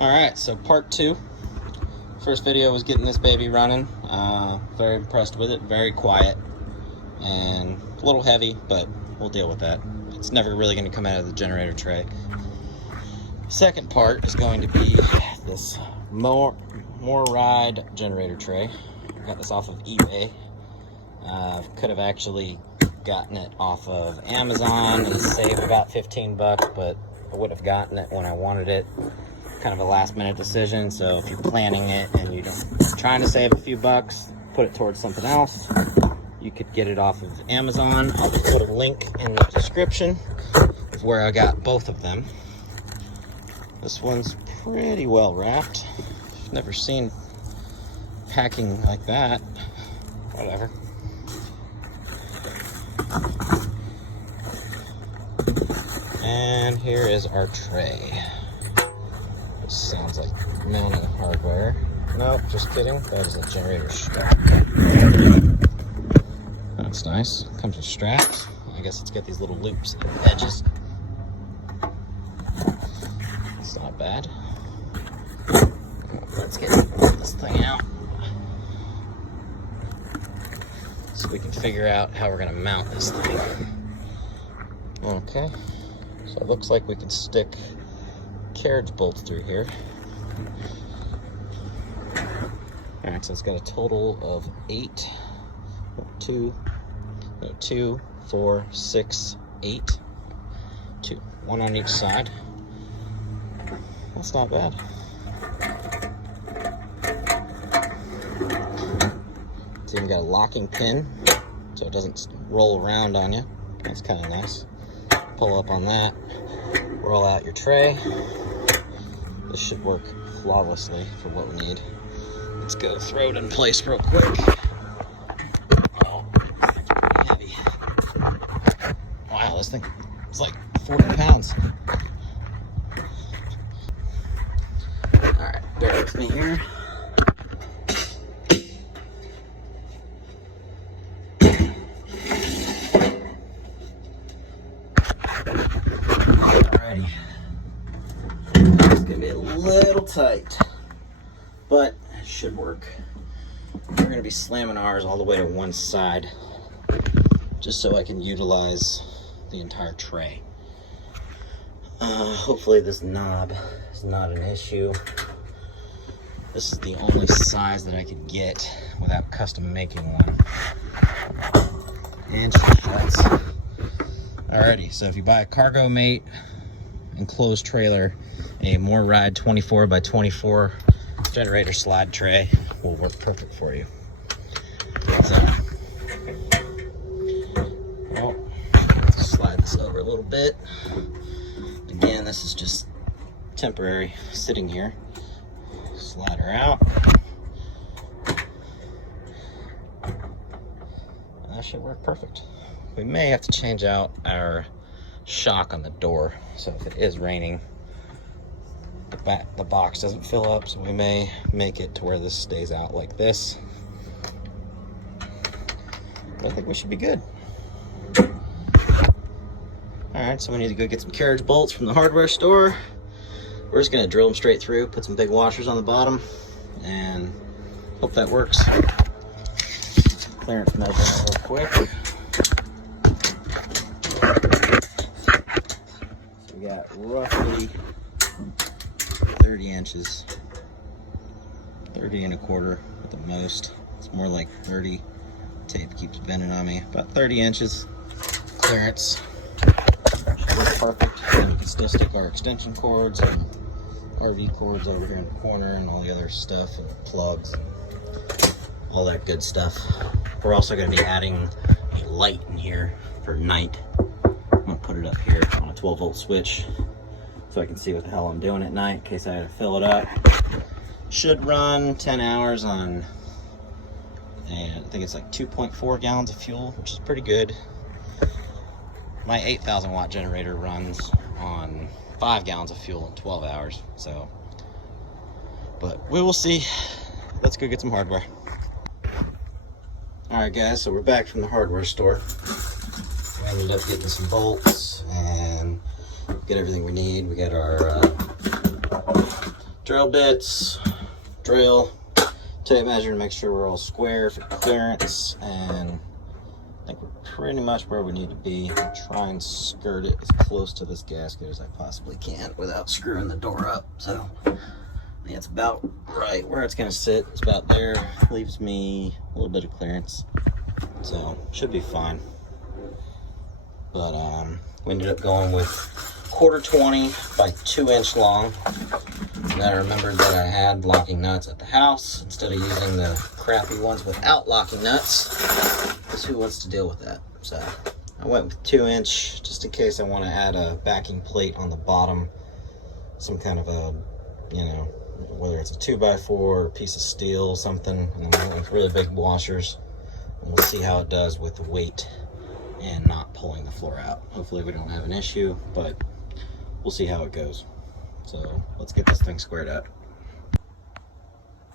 Alright, so part 2. First video was getting this baby running. Very impressed with it, very quiet, and a little heavy, but we'll deal with that. It's never really going to come out of the generator tray. Second part is going to be this MORryde Generator tray. I got this off of eBay. Could have actually gotten it off of Amazon and saved about 15 bucks, but I would have gotten it when I wanted it. Kind of a last minute decision, so if you're planning it and you're trying to save a few bucks, put it towards something else, you could get it off of Amazon. I'll just put a link in the description of where I got both of them. This one's pretty well wrapped. Never seen packing like that. Whatever. And here is our tray. This sounds like mounting hardware. Nope, just kidding. That is a generator strap. That's nice. Comes with straps. I guess it's got these little loops at the edges. It's not bad. Let's get this thing out so we can figure out how we're going to mount this thing. Okay, so it looks like we can stick carriage bolts through here. Alright, so it's got a total of 8. 2, 4, 6, 8. 2. 1 on each side. That's not bad. It's even got a locking pin so it doesn't roll around on you. That's kind of nice. Pull up on that, roll out your tray. This should work flawlessly for what we need. Let's go throw it in place real quick. Oh, pretty heavy. Wow, this thing is like 40 pounds. Alright, bear with me here. Alrighty. It's gonna be a little tight, but it should work. We're gonna be slamming ours all the way to one side, just so I can utilize the entire tray. Hopefully this knob is not an issue. This is the only size that I could get without custom making one. And she shuts. Alrighty, so if you buy a Cargo Mate enclosed trailer, a MORryde 24 by 24 generator slide tray will work perfect for you. So, well, let's slide this over a little bit. Again, this is just temporary sitting here. Slide her out. And that should work perfect. We may have to change out our shock on the door, so if it is raining, the box doesn't fill up, so we may make it to where this stays out like this. But I think we should be good. Alright, so we need to go get some carriage bolts from the hardware store. We're just going to drill them straight through, put some big washers on the bottom, and hope that works. Clearance measure real quick. So we got roughly 30 inches, 30 and a quarter at the most. It's more like 30. Tape keeps bending on me. About 30 inches clearance. Works perfect. And we can still stick our extension cords and RV cords over here in the corner and all the other stuff and plugs and all that good stuff. We're also going to be adding a light in here for night. I'm going to put it up here on a 12-volt switch so I can see what the hell I'm doing at night in case I had to fill it up. Should run 10 hours on, and I think it's like 2.4 gallons of fuel, which is pretty good. My 8,000 watt generator runs on 5 gallons of fuel in 12 hours, so, but we will see. Let's go get some hardware. Alright guys, so we're back from the hardware store. We ended up getting some bolts and get everything we need. We got our drill bits, drill, tape measure to make sure we're all square for clearance, and I think we're pretty much where we need to be. I'll try and skirt it as close to this gasket as I possibly can without screwing the door up. So I think it's about right where it's gonna sit. It's about there. Leaves me a little bit of clearance, so should be fine. But we ended up going with 1/4 by 2" long. And then I remembered that I had locking nuts at the house instead of using the crappy ones without locking nuts. Because who wants to deal with that? So I went with 2" just in case I want to add a backing plate on the bottom, some kind of a, you know, whether it's a 2x4 or a piece of steel, something. And then I went with really big washers, and we'll see how it does with the weight and not pulling the floor out. Hopefully we don't have an issue, but we'll see how it goes. So let's get this thing squared up.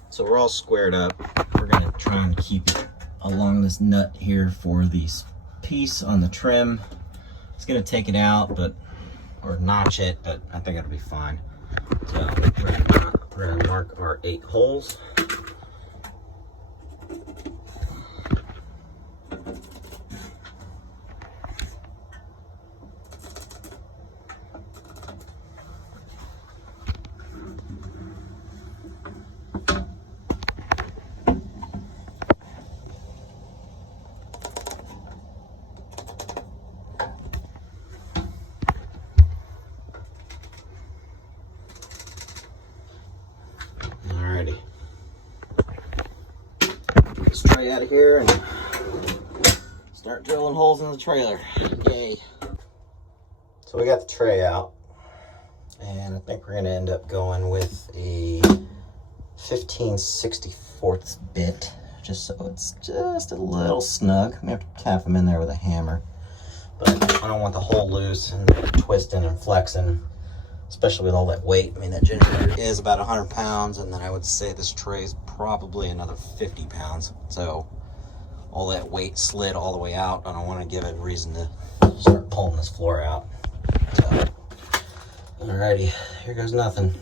So we're all squared up. We're gonna try and keep it along this nut here for the piece on the trim. It's gonna take it out, or notch it, but I think it'll be fine. So we're gonna mark our 8 holes. Alrighty. Let's tray out of here and start drilling holes in the trailer. Yay. So we got the tray out, and I think we're going to end up going with a 15/64 bit, just so it's just a little snug. We have to tap them in there with a hammer, but I don't want the hole loose and twisting and flexing, especially with all that weight. I mean, that generator is about 100 pounds, and then I would say this tray is probably another 50 pounds. So all that weight slid all the way out. I don't want to give it a reason to start pulling this floor out. So, alrighty, here goes nothing.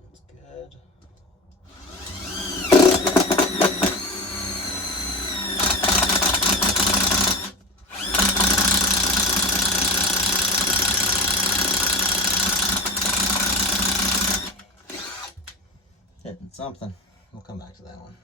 That's good. Hitting something. We'll come back to that one.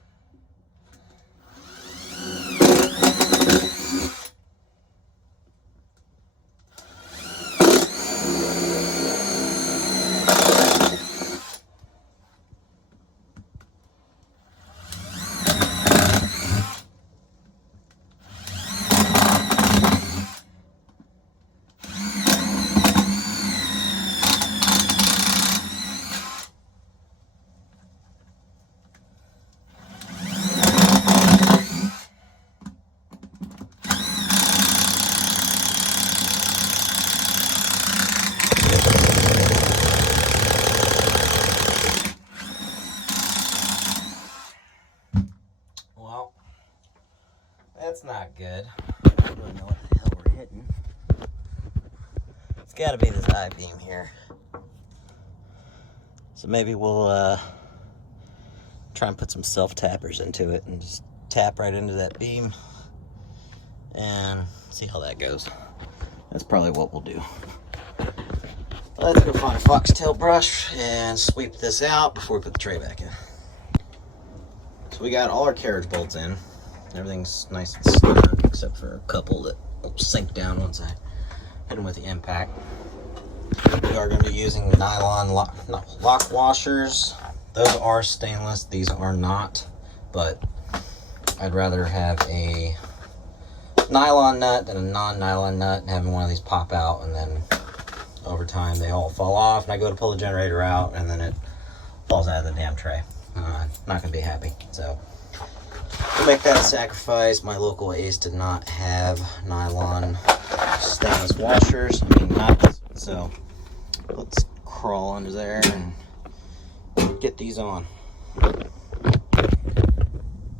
Well, that's not good. I don't really know what the hell we're hitting. It's got to be this I-beam here. So maybe we'll try and put some self-tappers into it and just tap right into that beam and see how that goes. That's probably what we'll do. Let's go find a foxtail brush and sweep this out before we put the tray back in. So we got all our carriage bolts in. Everything's nice and snug except for a couple that will sink down once I hit them with the impact. We are going to be using nylon lock washers. Those are stainless, these are not, but I'd rather have a nylon nut than a non-nylon nut, and having one of these pop out, and then over time they all fall off and I go to pull the generator out and then it falls out of the damn tray. Not gonna be happy. So we'll make that a sacrifice. My local Ace did not have nylon stainless washers. I mean, not, so let's crawl under there and get these on.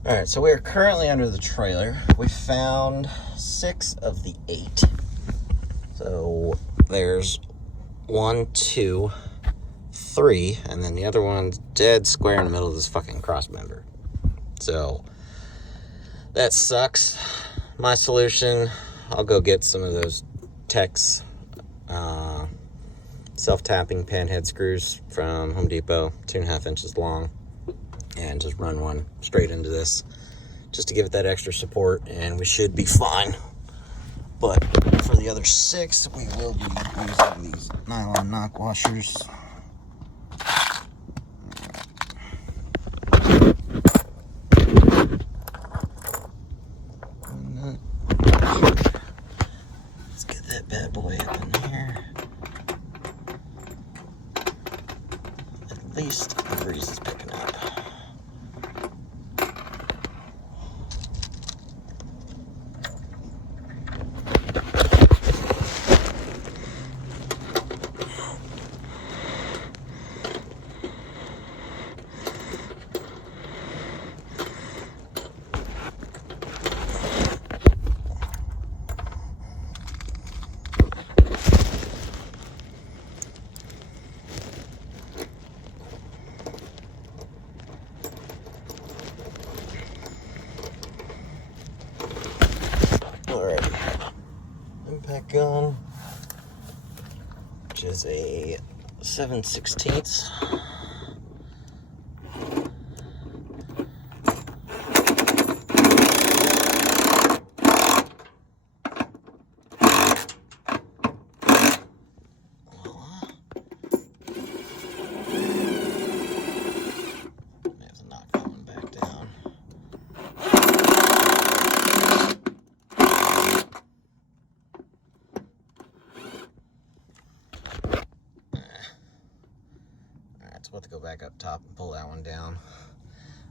Alright, so we are currently under the trailer. We found 6 of the 8. So there's 1, 2, 3, and then the other one's dead square in the middle of this fucking cross member. So that sucks. My solution, I'll go get some of those Tex self-tapping panhead screws from Home Depot, 2.5 inches long, and just run one straight into this just to give it that extra support, and we should be fine. But for the other 6, we will be using these nylon knock washers. Let's get that bad boy up in here. At least the breeze is picking up. Alright, impact gun, which is a 7/16. About to go back up top and pull that one down.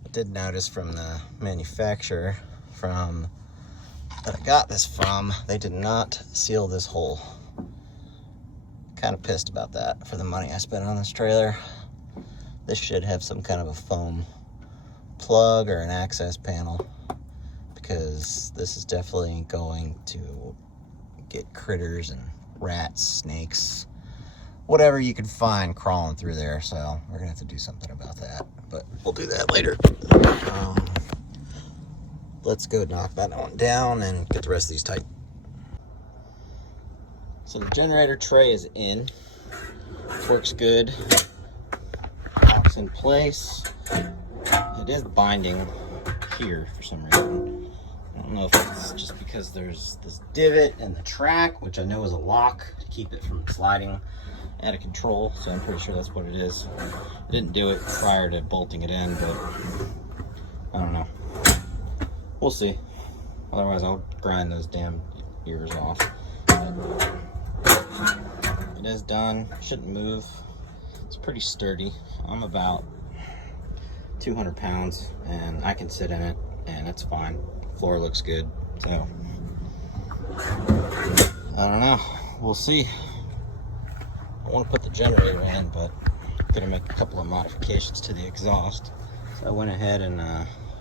I did notice from the manufacturer that I got this from, they did not seal this hole. Kind of pissed about that for the money I spent on this trailer. This should have some kind of a foam plug or an access panel, because this is definitely going to get critters and rats, snakes, whatever you can find crawling through there. So we're gonna have to do something about that, but we'll do that later. Let's go knock that one down and get the rest of these tight. So the generator tray is in, works good, locks in place. It is binding here for some reason. I don't know if it's just because there's this divot in the track, which I know is a lock to keep it from sliding out of control, so I'm pretty sure that's what it is. I didn't do it prior to bolting it in, but I don't know. We'll see. Otherwise, I'll grind those damn ears off. But it is done. Shouldn't move. It's pretty sturdy. I'm about 200 pounds, and I can sit in it, and it's fine. Floor looks good, so I don't know. We'll see. I want to put the generator in, but I'm going to make a couple of modifications to the exhaust. So I went ahead and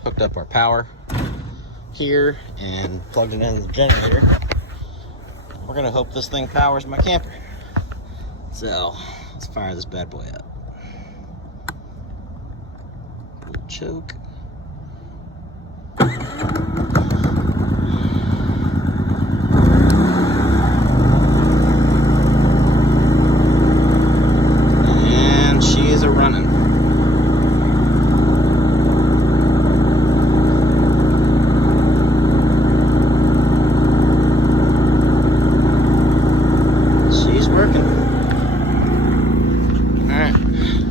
hooked up our power here and plugged it into the generator. We're going to hope this thing powers my camper. So let's fire this bad boy up. Little choke.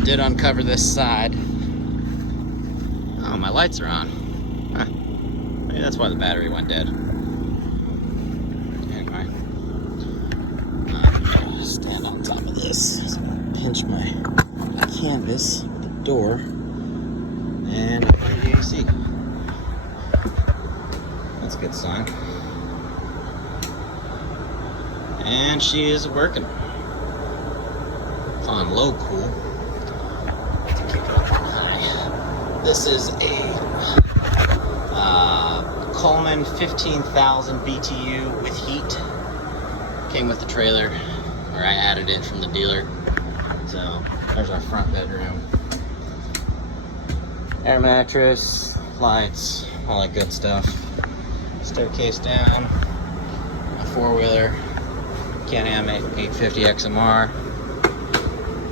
Did uncover this side. Oh, my lights are on. Huh. Maybe that's why the battery went dead. Anyway, stand on top of this. So I'm gonna pinch my canvas at the door and open the AC. That's a good sign. And she is working. It's on low cool. This is a Coleman 15,000 BTU with heat. Came with the trailer, or I added it from the dealer. So there's our front bedroom. Air mattress, lights, all that good stuff. Staircase down, a 4-wheeler, Can-Am 850 XMR,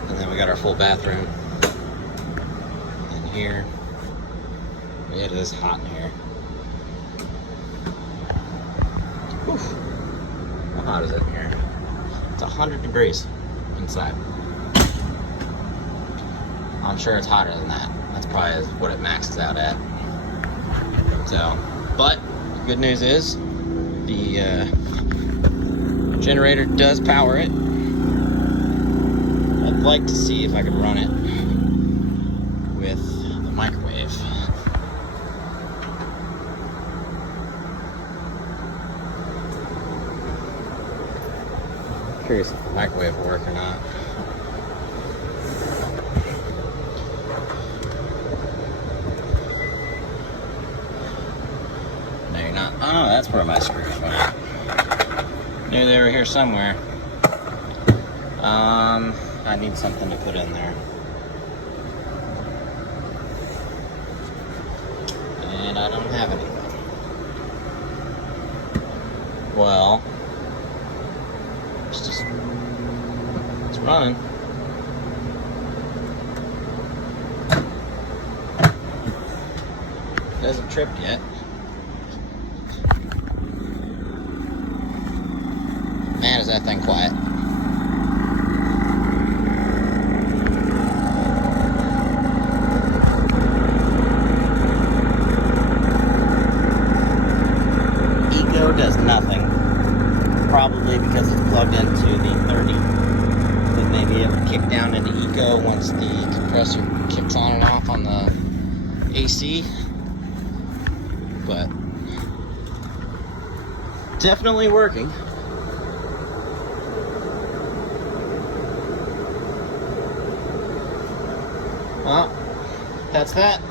and then we got our full bathroom in here. It is hot in here. Whew. How hot is it in here? It's 100 degrees inside. I'm sure it's hotter than that. That's probably what it maxes out at. So, but the good news is the generator does power it. I'd like to see if I could run it with the microwave. Curious if the microwave will work or not. No, you're not. Oh, that's where my screws went. Knew they were here somewhere. I need something to put in there. And I don't have anything. Well, it's running. It hasn't tripped yet. Man, is that thing quiet. Eco does nothing. Probably because it's plugged into the 30. It may be able to kick down into Eco once the compressor kicks on and off on the AC. But definitely working. Well, that's that.